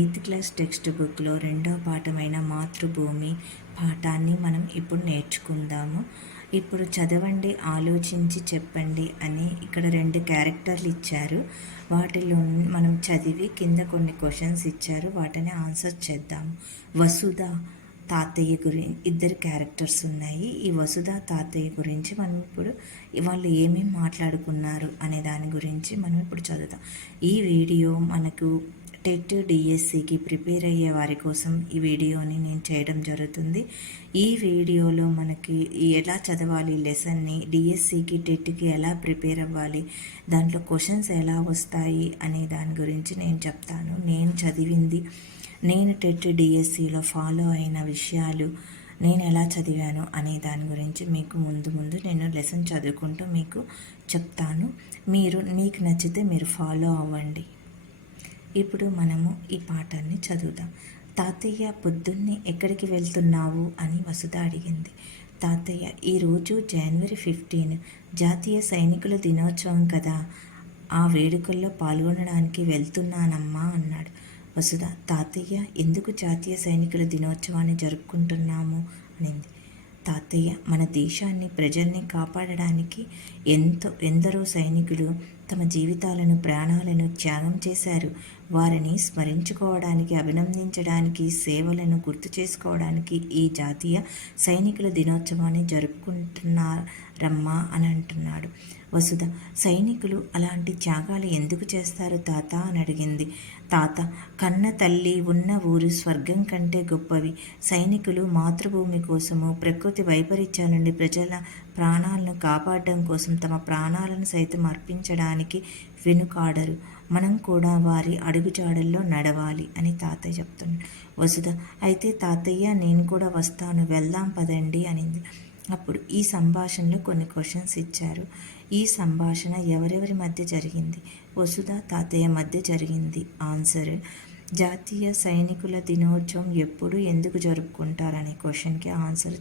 Eighth class text బుక్లో రెండో పాఠమైన మాతృభూమి పాఠాన్ని మనం ఇప్పుడు నేర్చుకుందాము. ఇప్పుడు చదవండి, ఆలోచించి చెప్పండి అని ఇక్కడ 2 క్యారెక్టర్లు ఇచ్చారు. వాటిలో మనం చదివి కింద కొన్ని క్వశ్చన్స్ ఇచ్చారు, వాటిని ఆన్సర్ చేద్దాము. వసుధ తాతయ్య గురించి 2 క్యారెక్టర్స్ ఉన్నాయి. ఈ వసుధ తాతయ్య గురించి మనం ఇప్పుడు వాళ్ళు ఏమేమి మాట్లాడుకున్నారు అనే దాని గురించి మనం ఇప్పుడు చదువుతాం. ఈ వీడియో మనకు టెట్ డిఎస్సికి ప్రిపేర్ అయ్యే వారి కోసం ఈ వీడియోని నేను చేయడం జరుగుతుంది. ఈ వీడియోలో మనకి ఎలా చదవాలి లెసన్ని, డిఎస్సికి టెట్కి ఎలా ప్రిపేర్ అవ్వాలి, దాంట్లో క్వశ్చన్స్ ఎలా వస్తాయి అనే దాని గురించి నేను చెప్తాను. నేను చదివింది, నేను టెట్ డిఎస్సిలో ఫాలో అయిన విషయాలు, నేను ఎలా చదివాను అనే దాని గురించి మీకు ముందు నేను లెసన్ చదువుకుంటూ మీకు చెప్తాను. మీకు నచ్చితే మీరు ఫాలో అవ్వండి. ఇప్పుడు మనము ఈ పాఠాన్ని చదువుదాం. తాతయ్య, పొద్దున్నే ఎక్కడికి వెళ్తున్నావు అని వసుధ అడిగింది. తాతయ్య, ఈరోజు జనవరి 15 జాతీయ సైనికుల దినోత్సవం కదా, ఆ వేడుకల్లో పాల్గొనడానికి వెళ్తున్నానమ్మా అన్నాడు. వసుధ, తాతయ్య, ఎందుకు జాతీయ సైనికుల దినోత్సవాన్ని జరుపుకుంటున్నాము అనింది. తాతయ్య, మన దేశాన్ని, ప్రజల్ని కాపాడడానికి ఎందరో సైనికులు తమ జీవితాలను, ప్రాణాలను త్యాగం చేశారు. వారిని స్మరించుకోవడానికి, అభినందించడానికి, సేవలను గుర్తు చేసుకోవడానికి ఈ జాతీయ సైనికుల దినోత్సవాన్ని జరుపుకుంటున్నారమ్మా అని అంటున్నాడు. వసుధ, సైనికులు అలాంటి త్యాగాలు ఎందుకు చేస్తారు తాత అని అడిగింది. తాత, కన్న తల్లి ఉన్న ఊరు స్వర్గం కంటే గొప్పవి. సైనికులు మాతృభూమి కోసము, ప్రకృతి వైపరీత్యాల నుండి ప్రజల ప్రాణాలను కాపాడడం కోసం తమ ప్రాణాలను సైతం అర్పించడానికి వెనుకాడరు. మనం కూడా వారి అడుగుజాడల్లో నడవాలి అని తాతయ్య చెప్తున్నాడు. వసుధ, అయితే తాతయ్య, నేను కూడా వస్తాను, వెళ్దాం పదండి అనింది. అప్పుడు ఈ సంభాషణలో కొన్ని క్వశ్చన్స్ ఇచ్చారు. ఈ సంభాషణ ఎవరెవరి మధ్య జరిగింది? వసుధ తాతయ్య మధ్య జరిగింది. ఆన్సర్, జాతీయ సైనికుల దినోత్సవం ఎప్పుడు, ఎందుకు జరుపుకుంటారనే క్వశ్చన్కి ఆన్సర్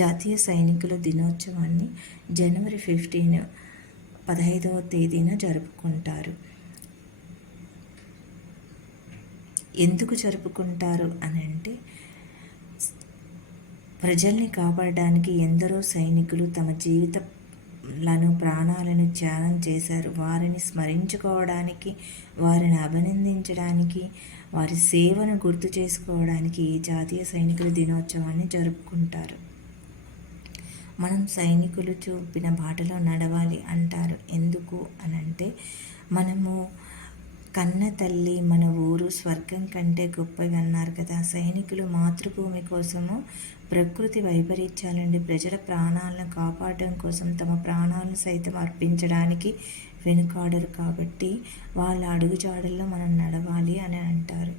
జాతీయ సైనికుల దినోత్సవాన్ని జనవరి 15 15వ తేదీన జరుపుకుంటారు. ఎందుకు జరుపుకుంటారు అని అంటే, ప్రజల్ని కాపాడడానికి ఎందరో సైనికులు తమ జీవితాలను, ప్రాణాలను త్యాగం చేశారు. వారిని స్మరించుకోవడానికి, వారిని అభినందించడానికి, వారి సేవను గుర్తు చేసుకోవడానికి ఈ జాతీయ సైనికుల దినోత్సవాన్ని జరుపుకుంటారు. మనం సైనికులు చూపిన బాటలో నడవాలి అంటారు. ఎందుకు అనంటే, మనము కన్న తల్లి, మన ఊరు స్వర్గం కంటే గొప్పవి అన్నారు కదా. సైనికులు మాతృభూమి కోసము, ప్రకృతి వైపరీత్యాల నుండి ప్రజల ప్రాణాలను కాపాడడం కోసం తమ ప్రాణాలను సైతం అర్పించడానికి వెనుకాడరు. కాబట్టి వాళ్ళ అడుగుజాడల్లో మనం నడవాలి అని అంటారు.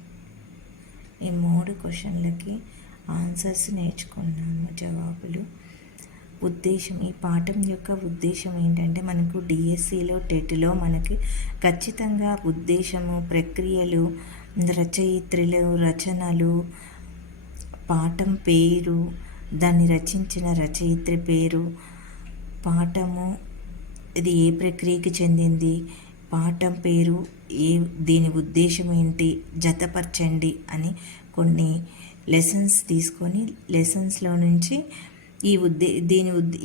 ఈ 3 క్వశ్చన్లకి ఆన్సర్స్ నేర్చుకున్నాము, జవాబులు. ఉద్దేశం, ఈ పాఠం యొక్క ఉద్దేశం ఏంటంటే, మనకు డిఎస్సిలో, టెట్లో మనకి ఖచ్చితంగా ఉద్దేశము, ప్రక్రియలు, రచయిత్రులు, రచనలు, పాఠం పేరు, దాన్ని రచించిన రచయిత్రి పేరు, పాఠము ఇది ఏ ప్రక్రియకి చెందింది, పాఠం పేరు, దీని ఉద్దేశం ఏంటి, జతపరచండి అని కొన్ని లెసన్స్ తీసుకొని, లెసన్స్లో నుంచి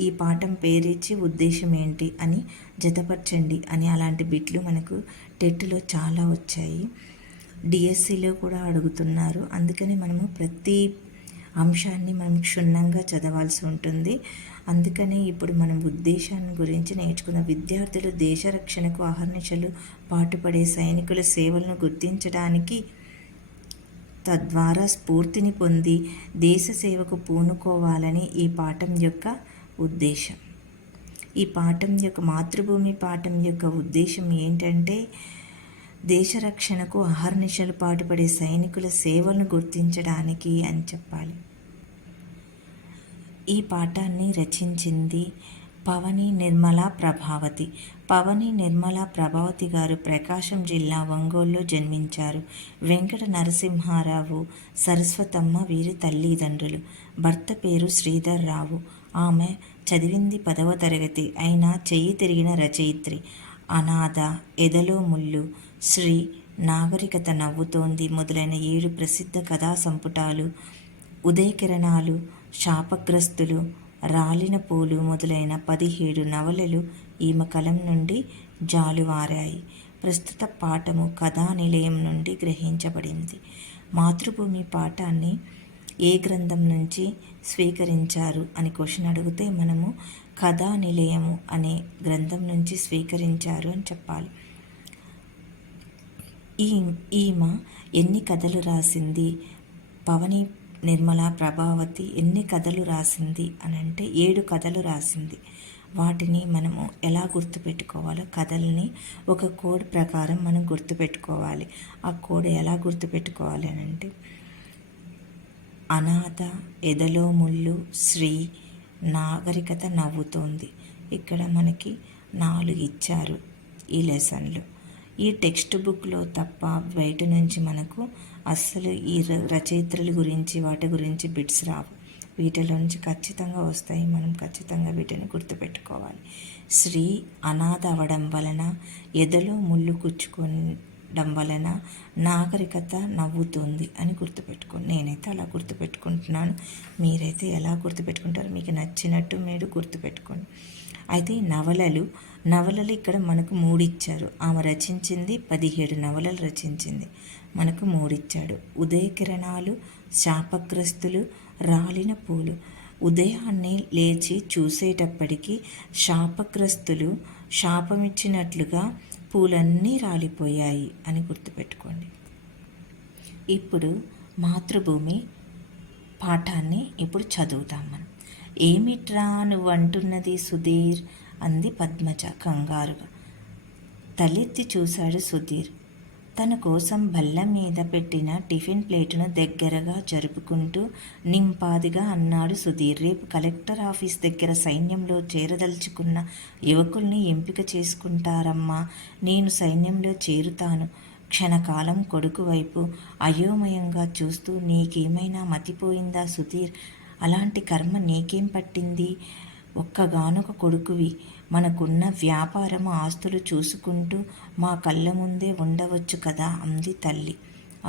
ఈ పాఠం పేరిచ్చి ఉద్దేశం ఏంటి అని జతపరచండి అని అలాంటి బిట్లు మనకు టెట్లో చాలా వచ్చాయి. డిఎస్సిలో కూడా అడుగుతున్నారు. అందుకని మనము ప్రతి అంశాన్ని మనం క్షుణ్ణంగా చదవాల్సి ఉంటుంది. అందుకనే ఇప్పుడు మనం ఉద్దేశాన్ని గురించి నేర్చుకున్న విద్యార్థులు దేశ రక్షణకు అహర్నిశలు పాటుపడే సైనికుల సేవలను గుర్తించడానికి, తద్వారా స్ఫూర్తిని పొంది దేశ సేవకు పూనుకోవాలని ఈ పాఠం యొక్క ఉద్దేశం. ఈ పాఠం యొక్క మాతృభూమి పాఠం యొక్క ఉద్దేశం ఏంటంటే, దేశ రక్షణకు అహర్నిశలు పాటుపడే సైనికుల సేవలను గుర్తించడానికి అని చెప్పాలి. ఈ పాఠాన్ని రచించింది పవని నిర్మలా ప్రభావతి. పవని నిర్మలా ప్రభావతి గారు ప్రకాశం జిల్లా ఒంగోలులో జన్మించారు. వెంకట నరసింహారావు, సరస్వతమ్మ వీరి తల్లిదండ్రులు. భర్త పేరు శ్రీధర్ రావు. ఆమె చదివింది 10వ తరగతి అయినా చెయ్యి తిరిగిన రచయిత్రి. అనాథ, ఎదలో ముళ్ళు, శ్రీ నాగరికత నవ్వుతోంది మొదలైన 7 ప్రసిద్ధ కథా సంపుటాలు, ఉదయకిరణాలు, శాపగ్రస్తులు, రాలిన పూలు మొదలైన 17 నవలలు ఈమె కలం నుండి జాలువారాయి. ప్రస్తుత పాఠము కథానిలయం నుండి గ్రహించబడింది. మాతృభూమి పాఠాన్ని ఏ గ్రంథం నుంచి స్వీకరించారు అని క్వశ్చన్ అడిగితే మనము కథానిలయము అనే గ్రంథం నుంచి స్వీకరించారు అని చెప్పాలి. ఈమె ఎన్ని కథలు రాసింది? పవని నిర్మల ప్రభావతి ఎన్ని కథలు రాసింది అని అంటే 7 కథలు రాసింది. వాటిని మనము ఎలా గుర్తుపెట్టుకోవాలో, కథల్ని ఒక కోడ్ ప్రకారం మనం గుర్తుపెట్టుకోవాలి. ఆ కోడ్ ఎలా గుర్తుపెట్టుకోవాలి అని అంటే అనాథ, ఎదలో ముళ్ళు, శ్రీ, నాగరికత నవ్వుతోంది. ఇక్కడ మనకి 4 ఇచ్చారు ఈ లెసన్లు. ఈ టెక్స్ట్ బుక్లో తప్ప బయట నుంచి మనకు అస్సలు ఈ రచయిత్రుల గురించి వాటి గురించి బిట్స్ రావు. వీటిలో నుంచి ఖచ్చితంగా వస్తాయి. మనం ఖచ్చితంగా వీటిని గుర్తుపెట్టుకోవాలి. శ్రీ అనాథ అవ్వడం వలన, ఎదలో ముళ్ళు కుచ్చుకోవడం వలన నాగరికత నవ్వుతుంది అని గుర్తుపెట్టుకోండి. నేనైతే అలా గుర్తుపెట్టుకుంటున్నాను. మీరైతే ఎలా గుర్తుపెట్టుకుంటారో మీకు నచ్చినట్టు మీరు గుర్తుపెట్టుకోండి. అయితే నవలలు ఇక్కడ మనకు 3 ఇచ్చారు. ఆమె రచించింది 17 నవలలు రచించింది. మనకు 3 ఇచ్చాడు. ఉదయకిరణాలు, శాపగ్రస్తులు, రాలిన పూలు. ఉదయాన్నే లేచి చూసేటప్పటికి శాపగ్రస్తులు శాపమిచ్చినట్లుగా పూలన్నీ రాలిపోయాయి అని గుర్తుపెట్టుకోండి. ఇప్పుడు మాతృభూమి పాఠాన్ని ఇప్పుడు చదువుతాం మనం. ఏమిట్రా నువ్వు అంటున్నది సుధీర్ అంది పద్మజ కంగారుగా. తలెత్తి చూశాడు సుధీర్. తన కోసం బల్ల మీద పెట్టిన టిఫిన్ ప్లేటును దగ్గరగా జరుపుకుంటూ నింపాదిగా అన్నాడు సుధీర్. రేపు కలెక్టర్ ఆఫీస్ దగ్గర సైన్యంలో చేరదలుచుకున్న యువకుల్ని ఎంపిక చేసుకుంటారమ్మా. నేను సైన్యంలో చేరుతాను. క్షణకాలం కొడుకు వైపు అయోమయంగా చూస్తూ నీకేమైనా మతిపోయిందా సుధీర్? అలాంటి కర్మ నీకేం పట్టింది? ఒక్కగానొక కొడుకువి. మనకున్న వ్యాపారం, ఆస్తులు చూసుకుంటూ మా కళ్ళ ముందే ఉండవచ్చు కదా అంది తల్లి.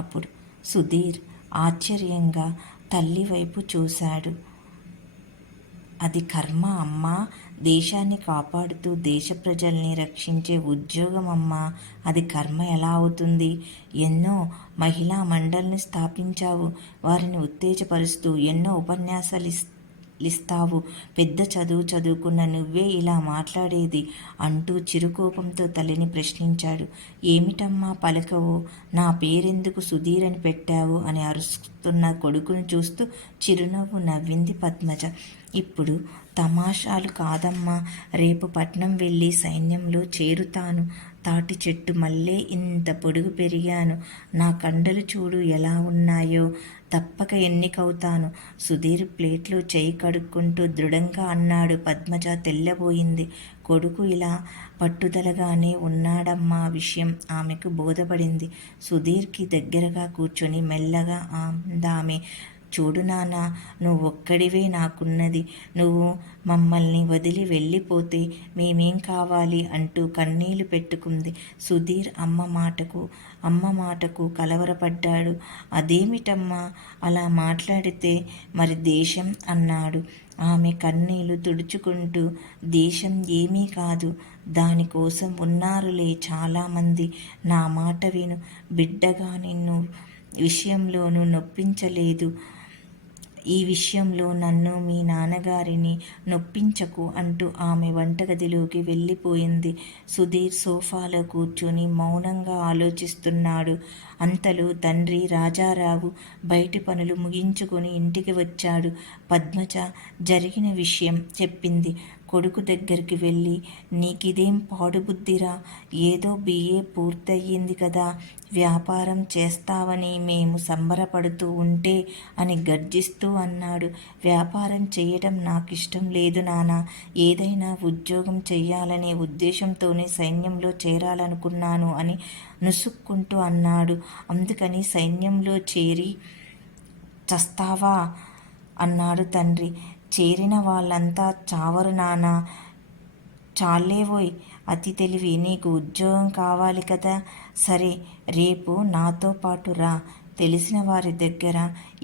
అప్పుడు సుధీర్ ఆశ్చర్యంగా తల్లి వైపు చూశాడు. అది కర్మ అమ్మా. దేశాన్ని కాపాడుతూ దేశ ప్రజల్ని రక్షించే ఉద్యోగం అమ్మా. అది కర్మ ఎలా అవుతుంది? ఎన్నో మహిళా మండలిని స్థాపించావు. వారిని ఉత్తేజపరుస్తూ ఎన్నో ఉపన్యాసాలు ఇస్తావు. పెద్ద చదువుకున్న నువ్వే ఇలా మాట్లాడేది అంటూ చిరుకోపంతో తల్లిని ప్రశ్నించాడు. ఏమిటమ్మా పలకవు? నా పేరెందుకు సుధీర్ అని పెట్టావు అని అరుస్తున్న కొడుకును చూస్తూ చిరునవ్వు నవ్వింది పద్మజ. ఇప్పుడు తమాషాలు కాదమ్మా. రేపు పట్నం వెళ్ళి సైన్యంలో చేరుతాను. తాటి చెట్టు మళ్ళీ ఇంత పొడుగు పెరిగాను. నా కండలు చూడు ఎలా ఉన్నాయో. తప్పక ఎన్నికవుతాను. సుధీర్ ప్లేట్లో చేయి కడుక్కుంటూ దృఢంగా అన్నాడు. పద్మజ తెల్లబోయింది. కొడుకు ఇలా పట్టుదలగానే ఉన్నాడమ్మా విషయం ఆమెకు బోధపడింది. సుధీర్కి దగ్గరగా కూర్చొని మెల్లగా అందామె. చూడు నాన్న, నువ్వు ఒక్కడివే నాకున్నది. నువ్వు మమ్మల్ని వదిలి వెళ్ళిపోతే మేమేం కావాలి అంటూ కన్నీళ్లు పెట్టుకుంది. సుధీర్ అమ్మ మాటకు కలవరపడ్డాడు. అదేమిటమ్మా అలా మాట్లాడితే? మరి దేశం అన్నాడు ఆమె కన్నీళ్లు తుడుచుకుంటూ. దేశం ఏమీ కాదు, దానికోసం ఉన్నారులే చాలామంది. నా మాట విను. బిడ్డగా నిన్ను విషయంలోనూ నొప్పించలేదు. ఈ విషయంలో నన్ను, మీ నాన్నగారిని నొప్పించకు అంటూ ఆమె వంటగదిలోకి వెళ్ళిపోయింది. సుధీర్ సోఫాలో కూర్చొని మౌనంగా ఆలోచిస్తున్నాడు. అంతలో తండ్రి రాజారావు బయటి పనులు ముగించుకొని ఇంటికి వచ్చాడు. పద్మజ జరిగిన విషయం చెప్పింది. కొడుకు దగ్గరికి వెళ్ళి, నీకిదేం పాడుబుద్ధిరా? ఏదో BA పూర్తయింది కదా, వ్యాపారం చేస్తావని మేము సంబరపడుతూ ఉంటే అని గర్జిస్తూ అన్నాడు. వ్యాపారం చేయడం నాకిష్టం లేదు నాన్న. ఏదైనా ఉద్యోగం చెయ్యాలనే ఉద్దేశంతోనే సైన్యంలో చేరాలనుకున్నాను అని నుసుక్కుంటూ అన్నాడు. అందుకని సైన్యంలో చేరి చస్తావా అన్నాడు తండ్రి. చేరిన వాళ్ళంతా చావరు నాన్న. చాలేవోయ్ అతి తెలివి. నీకు ఉద్యోగం కావాలి కదా, సరే రేపు నాతో పాటు రా, తెలిసిన వారి దగ్గర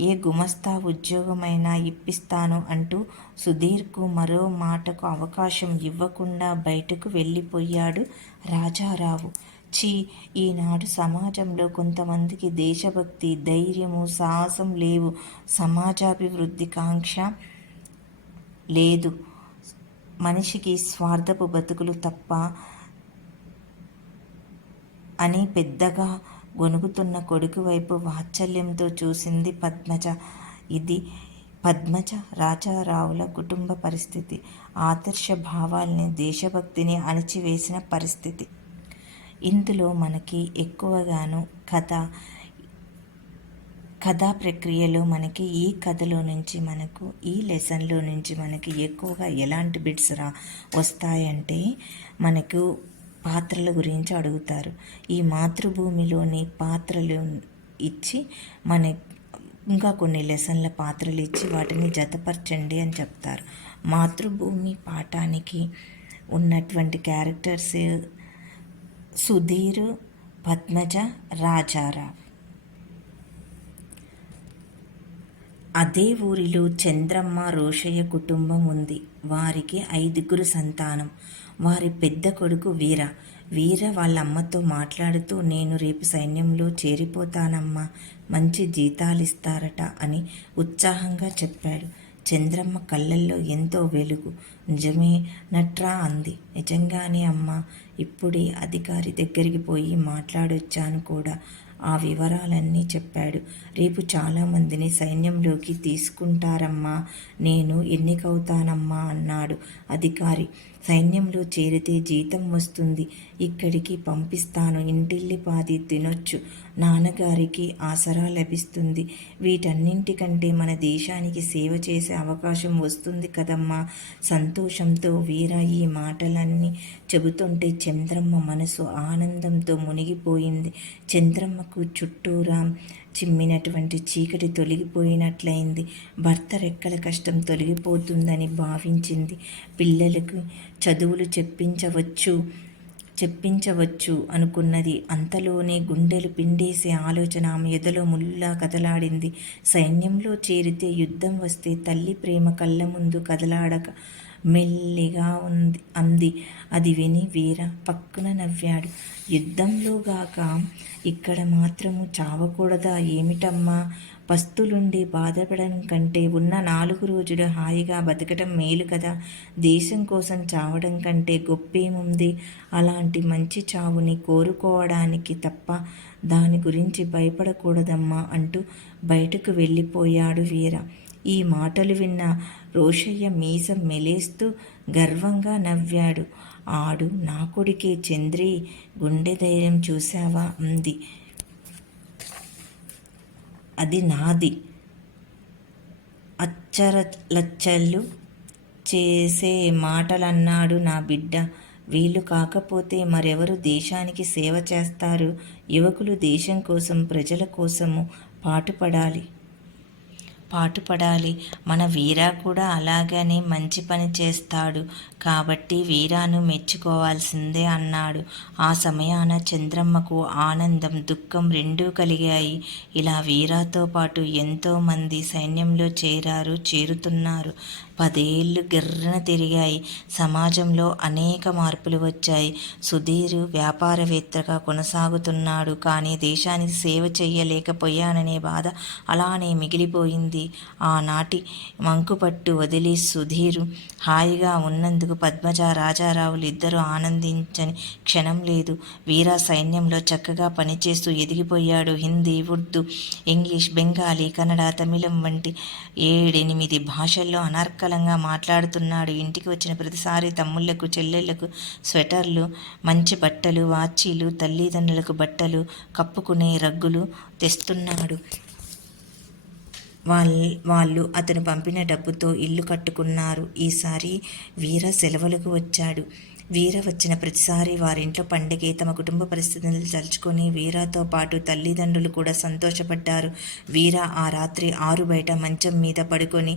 ఏ గుమస్తా ఉద్యోగమైనా ఇప్పిస్తాను అంటూ సుధీర్కు మరో మాటకు అవకాశం ఇవ్వకుండా బయటకు వెళ్ళిపోయాడు రాజారావు. ఛీ, ఈనాడు సమాజంలో కొంతమందికి దేశభక్తి, ధైర్యము, సాహసం లేవు. సమాజాభివృద్ధి కాంక్ష లేదు. మనిషికి స్వార్థపు బతుకులు తప్ప అని పెద్దగా గొణుగుతున్న కొడుకు వైపు వాత్సల్యంతో చూసింది పద్మజ. ఇది పద్మజ రాజారావుల కుటుంబ పరిస్థితి. ఆదర్శ భావాల్ని, దేశభక్తిని అణచివేసిన పరిస్థితి. ఇందులో మనకి ఎక్కువగాను కథా ప్రక్రియలో మనకి ఈ కథలో నుంచి మనకు ఈ లెసన్లో నుంచి మనకి ఎక్కువగా ఎలాంటి బిట్స్ వస్తాయంటే, మనకు పాత్రల గురించి అడుగుతారు. ఈ మాతృభూమిలోని పాత్రలు ఇచ్చి ఇంకా కొన్ని లెసన్ల పాత్రలు ఇచ్చి వాటిని జతపరచండి అని చెప్తారు. మాతృభూమి పాఠానికి ఉన్నటువంటి క్యారెక్టర్స్ సుధీర్, పద్మజ, రాజారావు. అదే ఊరిలో చంద్రమ్మ, రోషయ్య కుటుంబం ఉంది. వారికి 5 సంతానం. వారి పెద్ద కొడుకు వీర. వాళ్ళ అమ్మతో మాట్లాడుతూ, నేను రేపు సైన్యంలో చేరిపోతానమ్మా, మంచి జీతాలిస్తారట అని ఉత్సాహంగా చెప్పాడు. చంద్రమ్మ కళ్ళల్లో ఎంతో వెలుగు. నిజమేనట్రా అంది. నిజంగానే అమ్మా, ఇప్పుడే అధికారి దగ్గరికి పోయి మాట్లాడొచ్చాను కూడా. ఆ వివరాలన్నీ చెప్పాడు. రేపు చాలామందిని సైన్యంలోకి తీసుకుంటారమ్మా, నేను ఎన్నికవుతానమ్మా అన్నాడు అధికారి. సైన్యంలో చేరితే జీతం వస్తుంది, ఇక్కడికి పంపిస్తాను, ఇంటిల్లిపాది తినొచ్చు, నాన్నగారికి ఆసరా లభిస్తుంది. వీటన్నింటికంటే మన దేశానికి సేవ చేసే అవకాశం వస్తుంది కదమ్మా. సంతోషంతో వీర ఈ మాటలన్నీ చెబుతుంటే చంద్రమ్మ మనసు ఆనందంతో మునిగిపోయింది. చంద్రమ్మకు చుట్టూరా చిమ్మినటువంటి చీకటి తొలగిపోయినట్లయింది. భర్త రెక్కల కష్టం తొలగిపోతుందని భావించింది. పిల్లలకు చదువులు చెప్పించవచ్చు అనుకున్నది. అంతలోనే గుండెలు పిండేసే ఆలోచన ఆమె ఎదలో ముళ్ళులా కదలాడింది. సైన్యంలో చేరితే యుద్ధం వస్తే తల్లి ప్రేమ కళ్ళ ముందు కదలాడక మెల్లిగా అంది. అది విని వీర పక్కున నవ్వాడు. యుద్ధంలోగాక ఇక్కడ మాత్రము చావకూడదా ఏమిటమ్మా? పస్తులుండి బాధపడడం కంటే ఉన్న 4 రోజులు హాయిగా బతకటం మేలు కదా. దేశం కోసం చావడం కంటే గొప్పేముంది? అలాంటి మంచి చావుని కోరుకోవడానికి తప్ప దాని గురించి భయపడకూడదమ్మా అంటూ బయటకు వెళ్ళిపోయాడు వీర. ఈ మాటలు విన్న రోషయ్య మీసం మెలేస్తూ గర్వంగా నవ్వాడు. ఆడు నా కొడుకే చంద్రి, గుండె ధైర్యం చూశావా అంది. అది నాది. అచ్చరలచ్చలు చేసే మాటలన్నాడు నా బిడ్డ. వీళ్ళు కాకపోతే మరెవరు దేశానికి సేవ చేస్తారు? యువకులు దేశం కోసం, ప్రజల కోసము పాటుపడాలి. మన వీరా కూడా అలాగనే మంచి పని చేస్తాడు కాబట్టి వీరాను మెచ్చుకోవాల్సిందే అన్నాడు. ఆ సమయాన చంద్రమ్మకు ఆనందం, దుఃఖం రెండూ కలిగాయి. ఇలా వీరాతో పాటు ఎంతోమంది సైన్యంలో చేరుతున్నారు. 10 ఏళ్ళు గిర్రన తిరిగాయి. సమాజంలో అనేక మార్పులు వచ్చాయి. సుధీర్ వ్యాపారవేత్తగా కొనసాగుతున్నాడు. కానీ దేశానికి సేవ చేయలేకపోయాననే బాధ అలానే మిగిలిపోయింది. ఆనాటి మంకుపట్టు వదిలి సుధీర్ హాయిగా ఉన్నందుకు పద్మజ, రాజారావులు ఇద్దరూ ఆనందించని క్షణం లేదు. వీరా సైన్యంలో చక్కగా పనిచేస్తూ ఎదిగిపోయాడు. హిందీ, ఉర్దూ, ఇంగ్లీష్, బెంగాలీ, కన్నడ, తమిళం వంటి 7-8 భాషల్లో అనర్కలంగా మాట్లాడుతున్నాడు. ఇంటికి వచ్చిన ప్రతిసారి తమ్ముళ్లకు, చెల్లెళ్లకు స్వెటర్లు, మంచి బట్టలు, వాచీలు, తల్లిదండ్రులకు బట్టలు, కప్పుకునే రగ్గులు తెస్తున్నాడు. వాళ్ళు అతను పంపిన డబ్బుతో ఇల్లు కట్టుకున్నారు. ఈసారి వీర సెలవులకు వచ్చాడు. వీర వచ్చిన ప్రతిసారి వారింట్లో పండగే. తమ కుటుంబ పరిస్థితులను తలుచుకొని వీరాతో పాటు తల్లిదండ్రులు కూడా సంతోషపడ్డారు. వీర ఆ రాత్రి 6 బయట మంచం మీద పడుకొని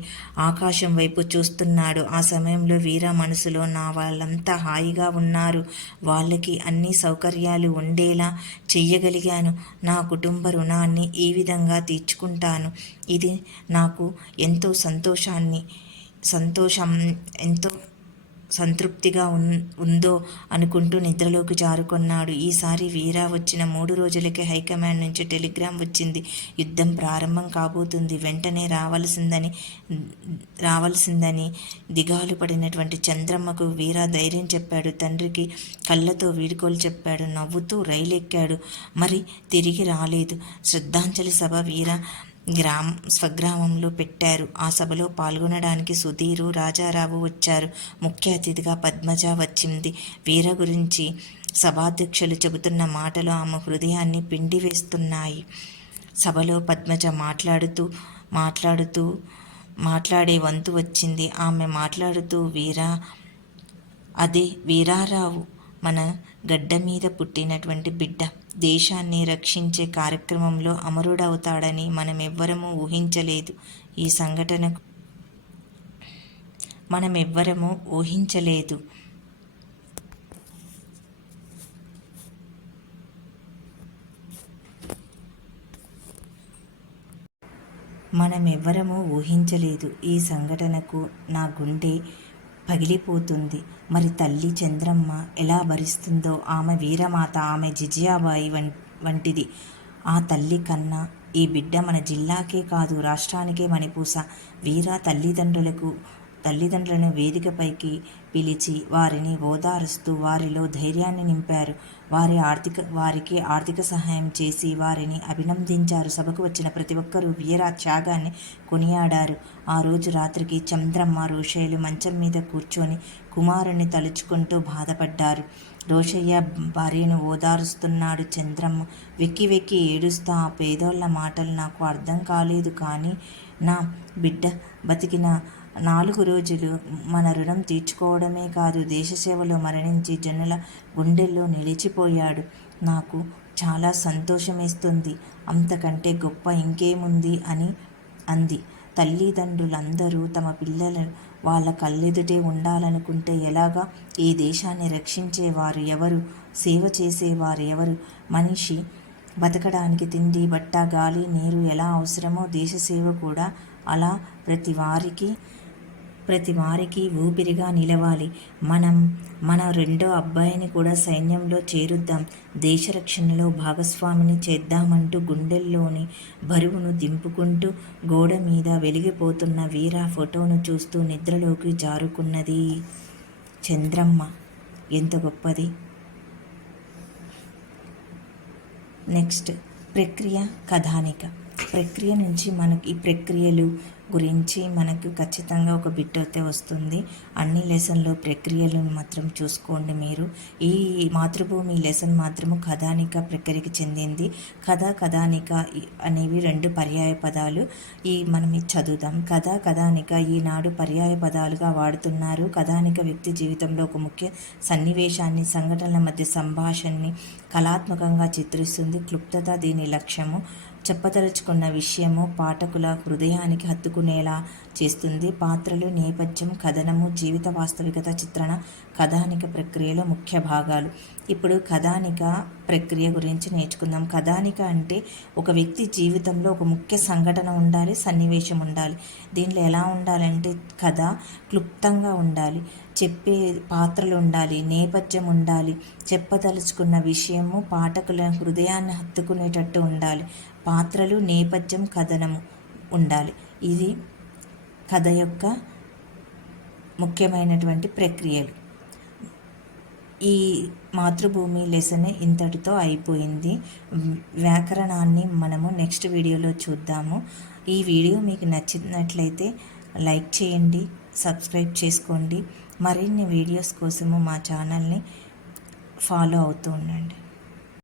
ఆకాశం వైపు చూస్తున్నాడు. ఆ సమయంలో వీర మనసులో, నా వాళ్ళంతా హాయిగా ఉన్నారు, వాళ్ళకి అన్ని సౌకర్యాలు ఉండేలా చెయ్యగలిగాను, నా కుటుంబ రుణాన్ని ఈ విధంగా తీర్చుకుంటాను, ఇది నాకు ఎంతో సంతోషం ఎంతో సంతృప్తిగా ఉందో అనుకుంటూ నిద్రలోకి జారుకొన్నాడు. ఈసారి వీరా వచ్చిన 3 రోజులకే హైకమాండ్ నుంచి టెలిగ్రామ్ వచ్చింది. యుద్ధం ప్రారంభం కాబోతుంది, వెంటనే రావాల్సిందని దిగాలు పడినటువంటి చంద్రమ్మకు వీరా ధైర్యం చెప్పాడు. తండ్రికి కళ్ళతో వీడ్కోలు చెప్పాడు. నవ్వుతూ రైలు ఎక్కాడు. మరి తిరిగి రాలేదు. శ్రద్ధాంజలి సభ వీరా స్వగ్రామంలో పెట్టారు. ఆ సభలో పాల్గొనడానికి సుధీరు, రాజారావు వచ్చారు. ముఖ్య అతిథిగా పద్మజ వచ్చింది. వీర గురించి సభాధ్యక్షులు చెబుతున్న మాటలు ఆమె హృదయాన్ని పిండివేస్తున్నాయి. సభలో పద్మజ మాట్లాడే వంతు వచ్చింది. ఆమె మాట్లాడుతూ, వీరారావు మన గడ్డ మీద పుట్టినటువంటి బిడ్డ. దేశాన్ని రక్షించే కార్యక్రమంలో అమరుడవుతాడని మనమెవ్వరమూ ఊహించలేదు. ఈ సంఘటనకు మనమెవ్వరమూ ఊహించలేదు. ఈ సంఘటనకు నా గుండె పగిలిపోతుంది. మరి తల్లి చంద్రమ్మ ఎలా భరిస్తుందో. ఆమె వీరమాత, ఆమె జిజియాబాయి వంటిది. ఆ తల్లి కన్నా ఈ బిడ్డ మన జిల్లాకే కాదు, రాష్ట్రానికే మణిపూస. వీర తల్లిదండ్రులను వేదికపైకి పిలిచి వారిని ఓదారుస్తూ వారిలో ధైర్యాన్ని నింపారు. వారికి ఆర్థిక సహాయం చేసి వారిని అభినందించారు. సభకు వచ్చిన ప్రతి ఒక్కరూ వీర త్యాగాన్ని కొనియాడారు. ఆ రోజు రాత్రికి చంద్రమ్మ, రోషయ్యలు మంచం మీద కూర్చొని కుమారుణ్ణి తలుచుకుంటూ బాధపడ్డారు. రోషయ్య భార్యను ఓదారుస్తున్నాడు. చంద్రమ్మ వెక్కి ఏడుస్తా, ఆ పేదోళ్ల మాటలు నాకు అర్థం కాలేదు, కానీ నా బిడ్డ బతికిన 4 రోజులు మన రుణం తీర్చుకోవడమే కాదు, దేశసేవలో మరణించి జనుల గుండెల్లో నిలిచిపోయాడు. నాకు చాలా సంతోషమేస్తుంది. అంతకంటే గొప్ప ఇంకేముంది అని అంది. తల్లిదండ్రులందరూ తమ పిల్లలు వాళ్ళ కళ్ళెదుటే ఉండాలనుకుంటే ఎలాగా? ఈ దేశాన్ని రక్షించేవారు ఎవరు? సేవ చేసేవారు ఎవరు? మనిషి బతకడానికి తిండి, బట్ట, గాలి, నీరు ఎలా అవసరమో దేశసేవ కూడా అలా ప్రతి వారికి ఊపిరిగా నిలవాలి. మనం మన 2వ అబ్బాయిని కూడా సైన్యంలో చేరుద్దాం, దేశ రక్షణలో భాగస్వామిని చేద్దామంటూ గుండెల్లోని బరువును దింపుకుంటూ గోడ మీద వెలిగిపోతున్న వీర ఫోటోను చూస్తూ నిద్రలోకి జారుకున్నది. చంద్రమ్మ ఎంత గొప్పది. నెక్స్ట్ ప్రక్రియ, కథానిక. ప్రక్రియ నుంచి ఈ ప్రక్రియలు గురించి మనకు ఖచ్చితంగా ఒక బిట్ అయితే వస్తుంది. అన్ని లెసన్లో ప్రక్రియలను మాత్రం చూసుకోండి మీరు. ఈ మాతృభూమి లెసన్ మాత్రము కథానిక ప్రక్రియకి చెందింది. కథానిక అనేవి 2 పర్యాయ పదాలు. మనం చదువుదాం. కథానిక ఈనాడు పర్యాయ పదాలుగా వాడుతున్నారు. కథానిక వ్యక్తి జీవితంలో ఒక ముఖ్య సన్నివేశాన్ని, సంఘటనల మధ్య సంభాషణని కళాత్మకంగా చిత్రిస్తుంది. క్లుప్తత దీని లక్ష్యము. చెప్పదలుచుకున్న విషయము పాఠకుల హృదయానికి హత్తుకునేలా చేస్తుంది. పాత్రలు, నేపథ్యం, కథనము, జీవిత వాస్తవికత చిత్రణ కథానిక ప్రక్రియలో ముఖ్య భాగాలు. ఇప్పుడు కథానిక ప్రక్రియ గురించి నేర్చుకుందాం. కథానిక అంటే ఒక వ్యక్తి జీవితంలో ఒక ముఖ్య సంఘటన ఉండాలి, సన్నివేశం ఉండాలి. దీనిలో ఎలా ఉండాలంటే కథ క్లుప్తంగా ఉండాలి, చెప్పే పాత్రలు ఉండాలి, నేపథ్యం ఉండాలి, చెప్పదలుచుకున్న విషయము పాఠకుల హృదయాన్ని హత్తుకునేటట్టు ఉండాలి, పాత్రలు, నేపథ్యం, కథనము ఉండాలి. ఇది కథ యొక్క ముఖ్యమైనటువంటి ప్రక్రియలు. ఈ మాతృభూమి లెసన్ ఇంతటితో అయిపోయింది. వ్యాకరణాన్ని మనము నెక్స్ట్ వీడియోలో చూద్దాము. ఈ వీడియో మీకు నచ్చినట్లయితే లైక్ చేయండి, సబ్స్క్రైబ్ చేసుకోండి. మరిన్ని వీడియోస్ కోసము మా ఛానల్ని ఫాలో అవుతూ ఉండండి.